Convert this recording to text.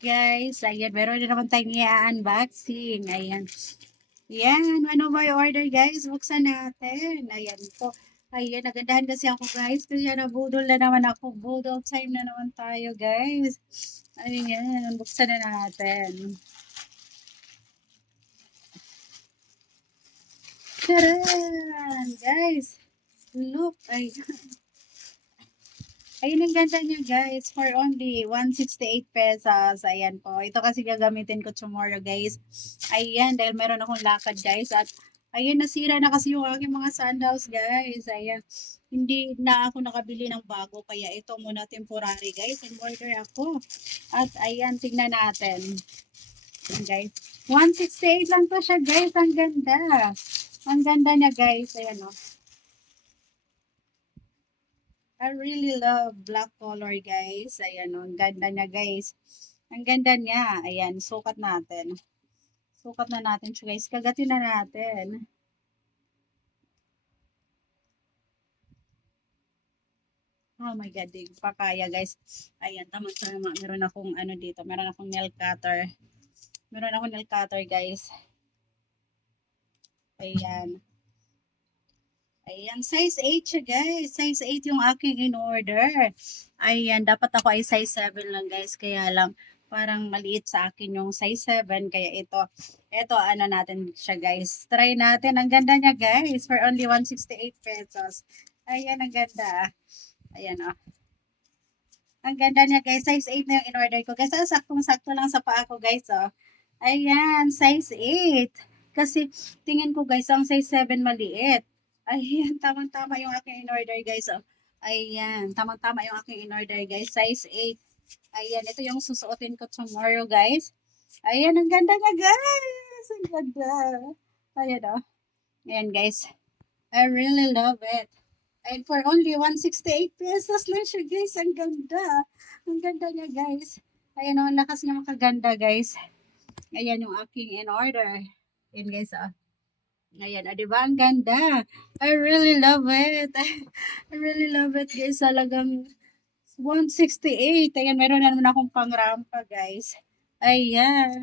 guys. Ayan, meron din akong tayong i-unboxing. Ayan. Yan, ano ba yung order guys? Buksan natin. Ayan po. Ayan, nagandahan kasi ako guys. Kasi nabudol na naman ako. Budol time na naman tayo guys. Ayan, buksan na natin. Taran! Guys, look. Ayun ang ganda niya guys, for only 168 pesos. Ayan po. Ito kasi gagamitin ko tomorrow guys. Ayan, dahil meron akong lakad guys. At ayan, nasira na kasi yung aking mga sandals guys. Ayan, hindi na ako nakabili ng bago. Kaya ito muna temporary guys. In-order ako. At ayan, tingnan natin. Ayan guys. 168 lang to siya guys. Ang ganda. Ang ganda niya guys. Ayan o. I really love black color guys. Ayan o, ang ganda niya guys. Ang ganda niya. Ayan, sukat natin. Sukat na natin siya guys. Kagatin na natin. Oh my god, di pa kaya guys. Ayan, tama-tama. Meron akong ano dito. Meron akong nail cutter. Meron akong nail cutter guys. Ayan. Ayan, size 8 siya guys. Size 8 yung aking in-order. Ayan, dapat ako ay size 7 lang guys. Kaya lang, parang maliit sa akin yung size 7. Kaya ito ano natin siya guys. Try natin. Ang ganda niya guys. For only 168 pesos. Ayan, ang ganda. Ayan oh. Ang ganda niya guys. Size 8 na yung in-order ko. Guys, saktong-sakto lang sa paa ko guys oh. Ayan, size 8. Kasi tingin ko guys, ang size 7 maliit. Ayan, tamang-tama yung aking in-order guys. Oh. Ayan, tamang-tama yung aking in-order guys. Size 8. Ayan, ito yung susuotin ko tomorrow guys. Ayan, ang ganda nga guys. Ang ganda. Ayan oh. Ayan guys. I really love it. And for only 168 pesos lang siya guys. Ang ganda. Ang ganda niya guys. Ayan oh, ang lakas niya makaganda guys. Ayan yung aking in order. Ayan guys oh. Ayan, ah, diba? Ang ganda. I really love it. I really love it guys. Talagang 168. Ayan, meron na naman akong pangrampa guys. Ayan.